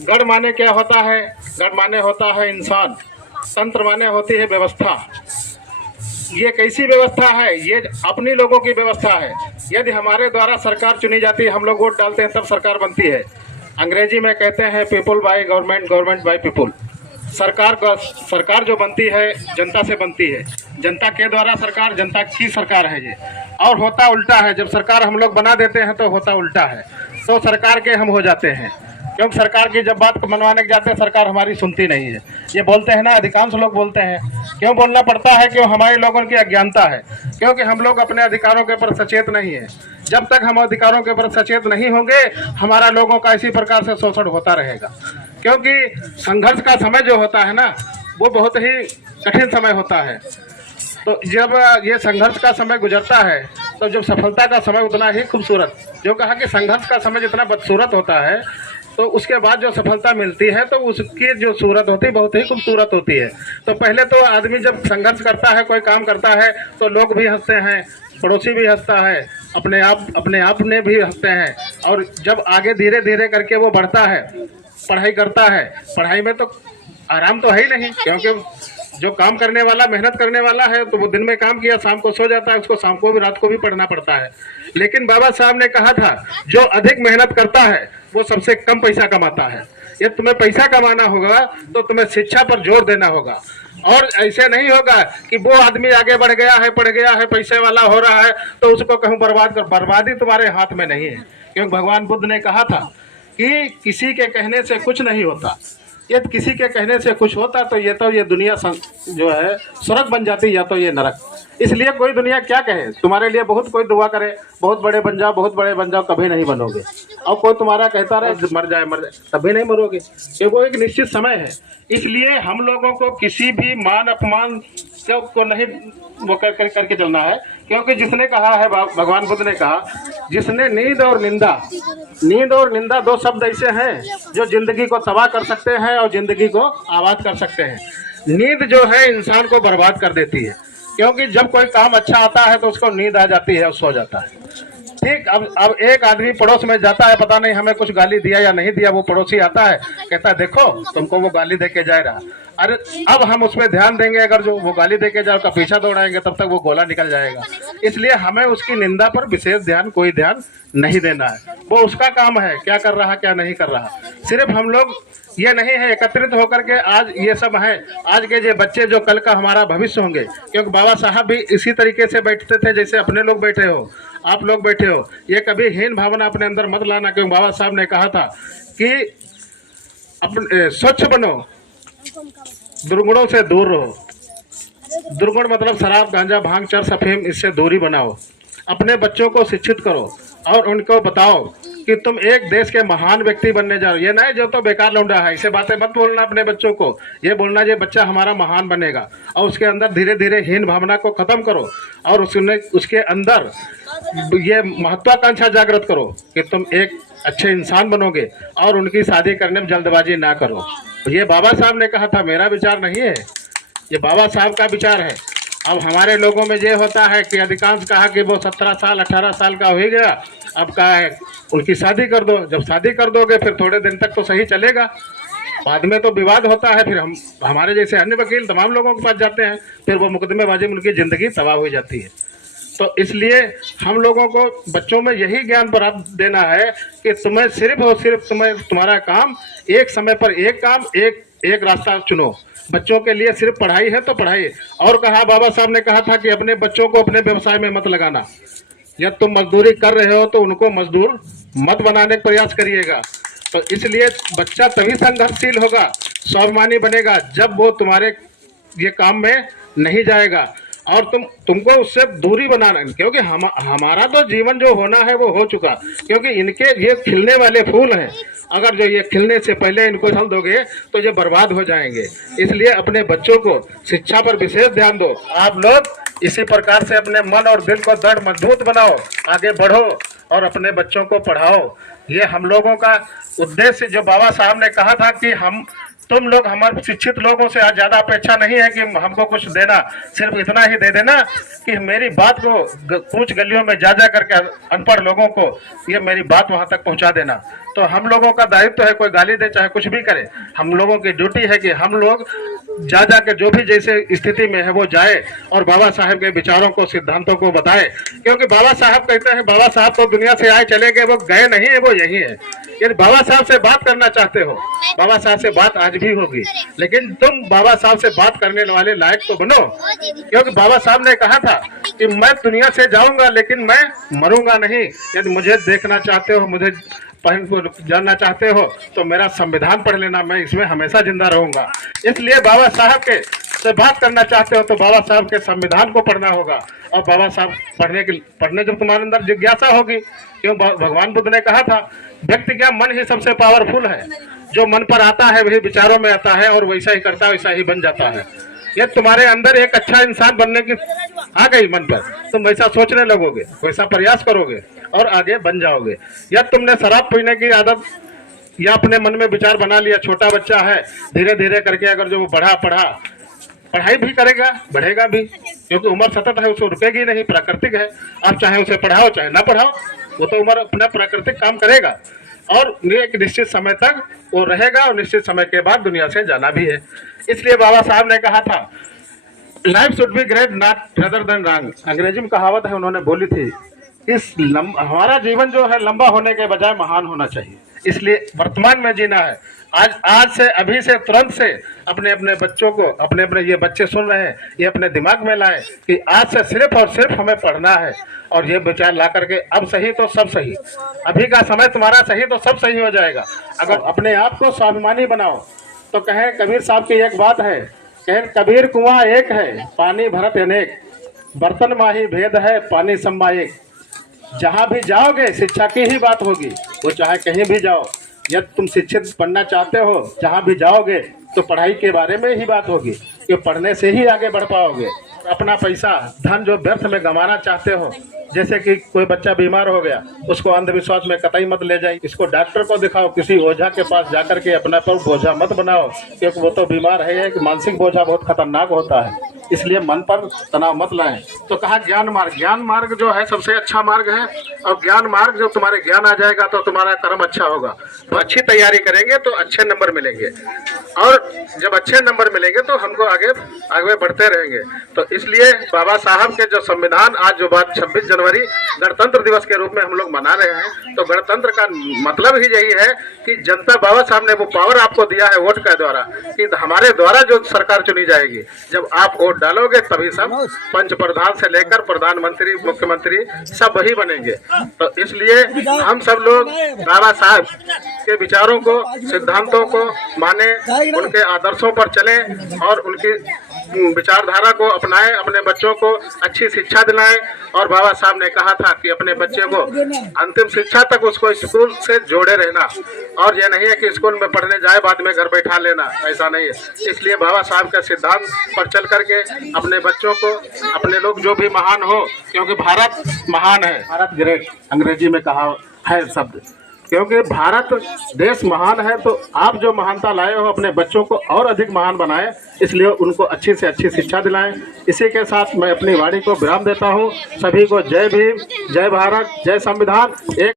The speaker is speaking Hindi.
गण माने क्या होता है? गण माने होता है इंसान, तंत्र माने होती है व्यवस्था। ये कैसी व्यवस्था है? ये अपनी लोगों की व्यवस्था है। यदि हमारे द्वारा सरकार चुनी जाती है, हम लोग वोट डालते हैं तब सरकार बनती है। अंग्रेजी में कहते हैं people by government, government by people. सरकार जो बनती है जनता से बनती है, जनता के द्वारा सरकार, जनता की सरकार है ये। और होता उल्टा है, जब सरकार हम लोग बना देते हैं तो होता उल्टा है, तो सरकार के हम हो जाते हैं। क्योंकि सरकार की जब बात मनवाने जाते हैं सरकार हमारी सुनती नहीं है। ये बोलते हैं ना, अधिकांश लोग बोलते हैं। क्यों बोलना पड़ता है? क्यों? हमारे लोगों की अज्ञानता है, क्योंकि हम लोग अपने अधिकारों के ऊपर सचेत नहीं है। जब तक हम अधिकारों के ऊपर सचेत नहीं होंगे, हमारा लोगों का इसी प्रकार से शोषण होता रहेगा। क्योंकि संघर्ष का समय जो होता है ना, वो बहुत ही कठिन समय होता है। तो जब ये संघर्ष का समय गुजरता है, तो जब सफलता का समय उतना ही खूबसूरत, जो कहा कि संघर्ष का समय जितना बदसूरत होता है, तो उसके बाद जो सफलता मिलती है तो उसकी जो सूरत होती है बहुत ही खूबसूरत होती है। तो पहले तो आदमी जब संघर्ष करता है, कोई काम करता है, तो लोग भी हंसते हैं, पड़ोसी भी हंसता है, अपने आप ने भी हंसते हैं। और जब आगे धीरे धीरे करके वो बढ़ता है, पढ़ाई करता है, पढ़ाई में तो आराम तो है ही नहीं, क्योंकि जो काम करने वाला, मेहनत करने वाला है, तो वो दिन में काम किया, शाम को सो जाता है, उसको शाम को भी, रात को भी पढ़ना पड़ता है। लेकिन बाबा साहब ने कहा था, जो अधिक मेहनत करता है वो सबसे कम पैसा कमाता है। यदि तुम्हें पैसा कमाना होगा तो तुम्हें शिक्षा पर जोर देना होगा। और ऐसे नहीं होगा कि वो आदमी आगे बढ़ गया है, पढ़ गया है, पैसे वाला हो रहा है, तो उसको कहूँ बर्बाद कर। बर्बादी तुम्हारे हाथ में नहीं है, क्योंकि भगवान बुद्ध ने कहा था कि किसी के कहने से कुछ नहीं होता। यदि किसी के कहने से कुछ होता तो ये दुनिया जो है स्वर्ग बन जाती, या तो ये नरक। इसलिए कोई दुनिया क्या कहे, तुम्हारे लिए बहुत कोई दुआ करे, बहुत बड़े बन जाओ, बहुत बड़े बन जाओ, कभी नहीं बनोगे। और कोई तुम्हारा कहता रहे मर जाए, तभी नहीं मरोगे, क्योंकि वो एक निश्चित समय है। इसलिए हम लोगों को किसी भी मान अपमान को नहीं वो करके चलना है। क्योंकि जिसने कहा है, भगवान बुद्ध ने कहा, जिसने नींद और निंदा दो शब्द ऐसे हैं जो जिंदगी को तबाह कर सकते हैं और जिंदगी को आबाद कर सकते हैं। नींद जो है इंसान को बर्बाद कर देती है, क्योंकि जब कोई काम अच्छा आता है तो उसको नींद आ जाती है और सो जाता है। ठीक, अब एक आदमी पड़ोस में जाता है, पता नहीं हमें कुछ गाली दिया या नहीं दिया, वो पड़ोसी आता है, कहता है देखो तुमको वो गाली दे के जा रहा। अरे अब हम उसमें ध्यान देंगे, अगर जो वो गाली दे के जाए उसका पीछा दौड़ाएंगे, तब तक वो गोला निकल जाएगा। इसलिए हमें उसकी निंदा पर विशेष ध्यान, कोई ध्यान नहीं देना है। वो उसका काम है, क्या कर रहा क्या नहीं कर रहा। सिर्फ हम लोग ये नहीं है एकत्रित होकर के आज ये सब है, आज के जो बच्चे जो कल का हमारा भविष्य होंगे। क्योंकि बाबा साहब भी इसी तरीके से बैठते थे जैसे अपने लोग बैठे हो, आप लोग बैठे हो। ये कभी हीन भावना अपने अंदर मत लाना, क्योंकि बाबा साहब ने कहा था कि अपने स्वच्छ बनो, दुर्गुणों से दूर रहो। दुर्गुण मतलब शराब, गांजा, भांग, चरस, अफीम, इससे दूरी बनाओ। अपने बच्चों को शिक्षित करो और उनको बताओ कि तुम एक देश के महान व्यक्ति बनने जाओ। ये नहीं जो तो बेकार लौंडा है, ऐसे बातें मत बोलना अपने बच्चों को। ये बोलना ये बच्चा हमारा महान बनेगा, और उसके अंदर धीरे धीरे हीन भावना को खत्म करो और उसके अंदर ये महत्वाकांक्षा जागृत करो कि तुम एक अच्छे इंसान बनोगे, और उनकी शादी करने में जल्दबाजी ना करो। ये बाबा साहब ने कहा था, मेरा विचार नहीं है, ये बाबा साहब का विचार है। अब हमारे लोगों में ये होता है कि अधिकांश कहा कि वो 17 साल 18 साल का हो ही गया, अब कहा है उनकी शादी कर दो। जब शादी कर दोगे फिर थोड़े दिन तक तो सही चलेगा, बाद में तो विवाद होता है, फिर हमारे जैसे अन्य वकील तमाम लोगों के पास जाते हैं, फिर वो मुकदमेबाजी में उनकी ज़िंदगी तबाह हो जाती है। तो इसलिए हम लोगों को बच्चों में यही ज्ञान प्राप्त देना है कि तुम्हें सिर्फ और सिर्फ तुम्हारा काम, एक समय पर एक काम, एक रास्ता चुनो। बच्चों के लिए सिर्फ पढ़ाई है तो पढ़ाई। और कहा, बाबा साहब ने कहा था कि अपने बच्चों को अपने व्यवसाय में मत लगाना। जब तुम मजदूरी कर रहे हो तो उनको मजदूर मत बनाने का प्रयास करिएगा। तो इसलिए बच्चा तभी संघर्षशील होगा, स्वाभिमानी बनेगा, जब वो तुम्हारे ये काम में नहीं जाएगा और तुमको उससे दूरी बनाना। क्योंकि हमारा तो जीवन जो होना है वो हो चुका, क्योंकि इनके ये खिलने वाले फूल हैं, अगर जो ये खिलने से पहले इनको छल दोगे तो ये बर्बाद हो जाएंगे। इसलिए अपने बच्चों को शिक्षा पर विशेष ध्यान दो। आप लोग इसी प्रकार से अपने मन और दिल को दृढ़ मजबूत बनाओ, आगे बढ़ो और अपने बच्चों को पढ़ाओ। ये हम लोगों का उद्देश्य, जो बाबा साहब ने कहा था कि तुम लोग हमारे शिक्षित लोगों से आज ज्यादा अपेक्षा नहीं है कि हमको कुछ देना, सिर्फ इतना ही दे देना कि मेरी बात को कुछ गलियों में जा करके अनपढ़ लोगों को ये मेरी बात वहां तक पहुंचा देना। तो हम लोगों का दायित्व है, कोई गाली दे चाहे कुछ भी करे, हम लोगों की ड्यूटी है कि हम लोग जा के जो भी जैसे स्थिति में है वो जाए और बाबा साहब के विचारों को, सिद्धांतों को बताए। क्योंकि बाबा साहब कहते हैं, बाबा साहब तो दुनिया से आए चले गए, वो गए नहीं है, वो यही है। यदि बाबा साहब से बात करना चाहते हो, बाबा साहब से बात आज भी होगी, लेकिन तुम बाबा साहब से बात करने वाले लायक तो बनो। क्योंकि बाबा साहब ने कहा था कि मैं दुनिया से जाऊंगा लेकिन मैं मरूंगा नहीं। यदि मुझे देखना चाहते हो, मुझे जानना चाहते हो तो मेरा संविधान पढ़ लेना, मैं इसमें हमेशा जिंदा रहूंगा। इसलिए बाबा साहब के से बात करना चाहते हो तो बाबा साहब के संविधान को पढ़ना होगा। और बाबा साहब पढ़ने जब तुम्हारे अंदर जिज्ञासा होगी, क्यों भगवान बुद्ध ने कहा था व्यक्ति क्या मन ही सबसे पावरफुल है, जो मन पर आता है वही विचारों में आता है और वैसा ही करता है, वैसा ही बन जाता है। ये तुम्हारे अंदर एक अच्छा इंसान बनने की आ गई मन पर, तुम वैसा सोचने लगोगे, वैसा प्रयास करोगे और आगे बन जाओगे। या तुमने शराब पीने की आदत या अपने मन में विचार बना लिया, छोटा बच्चा है, धीरे धीरे करके अगर जो वो पढ़ाई भी करेगा, बढ़ेगा भी, क्योंकि उम्र सतत है, उसको रुकेगी नहीं, प्राकृतिक है। आप चाहे उसे पढ़ाओ चाहे ना पढ़ाओ, वो तो उम्र अपना प्राकृतिक काम करेगा और एक निश्चित समय तक वो रहेगा और निश्चित समय के बाद दुनिया से जाना भी है। इसलिए बाबा साहब ने कहा था life should be great not rather than wrong. अंग्रेजी में कहावत है, उन्होंने बोली थी हमारा जीवन जो है लंबा होने के बजाय महान होना चाहिए। इसलिए वर्तमान में जीना है। आज से, अभी से, तुरंत से अपने अपने बच्चों को, अपने अपने ये बच्चे सुन रहे हैं, ये अपने दिमाग में लाए कि आज से सिर्फ और सिर्फ हमें पढ़ना है और ये विचार ला करके अब सही तो सब सही, अभी का समय तुम्हारा सही तो सब सही हो जाएगा। अगर अपने आप को स्वाभिमानी बनाओ तो कहें, कबीर साहब की एक बात है, कहें कबीर कुआं एक है पानी भरत अनेक, बर्तन माही भेद है पानी सम्मा एक। जहाँ भी जाओगे शिक्षा की ही बात होगी, वो चाहे कहीं भी जाओ। यदि तुम शिक्षित बनना चाहते हो, जहाँ भी जाओगे तो पढ़ाई के बारे में ही बात होगी, कि पढ़ने से ही आगे बढ़ पाओगे। अपना पैसा धन जो व्यर्थ में गंवाना चाहते हो, जैसे कि कोई बच्चा बीमार हो गया, उसको अंधविश्वास में कतई मत ले जाए, इसको डॉक्टर को दिखाओ, किसी ओझा के पास जाकर के अपना पर बोझा मत बनाओ, क्योंकि वो तो बीमार है कि मानसिक बोझा बहुत खतरनाक होता है। इसलिए मन पर तनाव मत लाएं। तो कहा ज्ञान मार्ग जो है सबसे अच्छा मार्ग है, और ज्ञान मार्ग जो तुम्हारे ज्ञान आ जाएगा तो तुम्हारा कर्म अच्छा होगा। तो अच्छी तैयारी करेंगे तो अच्छे नंबर मिलेंगे, और जब अच्छे नंबर मिलेंगे तो हमको आगे बढ़ते रहेंगे। तो इसलिए बाबा साहब के जो संविधान, आज जो बात 26 जनवरी गणतंत्र दिवस के रूप में हम लोग मना रहे हैं, तो गणतंत्र का मतलब ही यही है कि जनता, बाबा साहब ने वो पावर आपको दिया है वोट के द्वारा, कि हमारे द्वारा जो सरकार चुनी जाएगी, जब आप वोट डालोगे तभी सब पंच प्रधान से लेकर प्रधानमंत्री, मुख्यमंत्री सब वही बनेंगे। तो इसलिए हम सब लोग बाबा साहब के विचारों को, सिद्धांतों को माने, उनके आदर्शों पर चलें और उनकी विचारधारा को अपनाएं, अपने बच्चों को अच्छी शिक्षा दिलाएं। और बाबा साहब ने कहा था कि अपने बच्चे को अंतिम शिक्षा तक उसको स्कूल से जोड़े रहना, और ये नहीं है कि स्कूल में पढ़ने जाए बाद में घर बैठा लेना, ऐसा नहीं है। इसलिए बाबा साहब के सिद्धांत पर चल करके अपने बच्चों को, अपने लोग जो भी महान हो, क्योंकि भारत महान है, भारत ग्रेट अंग्रेजी में कहा है शब्द, क्योंकि भारत देश महान है। तो आप जो महानता लाए हो अपने बच्चों को और अधिक महान बनाएं, इसलिए उनको अच्छी से अच्छी शिक्षा दिलाएं। इसी के साथ मैं अपनी वाणी को विराम देता हूं। सभी को जय भीम, जय भारत, जय संविधान। एक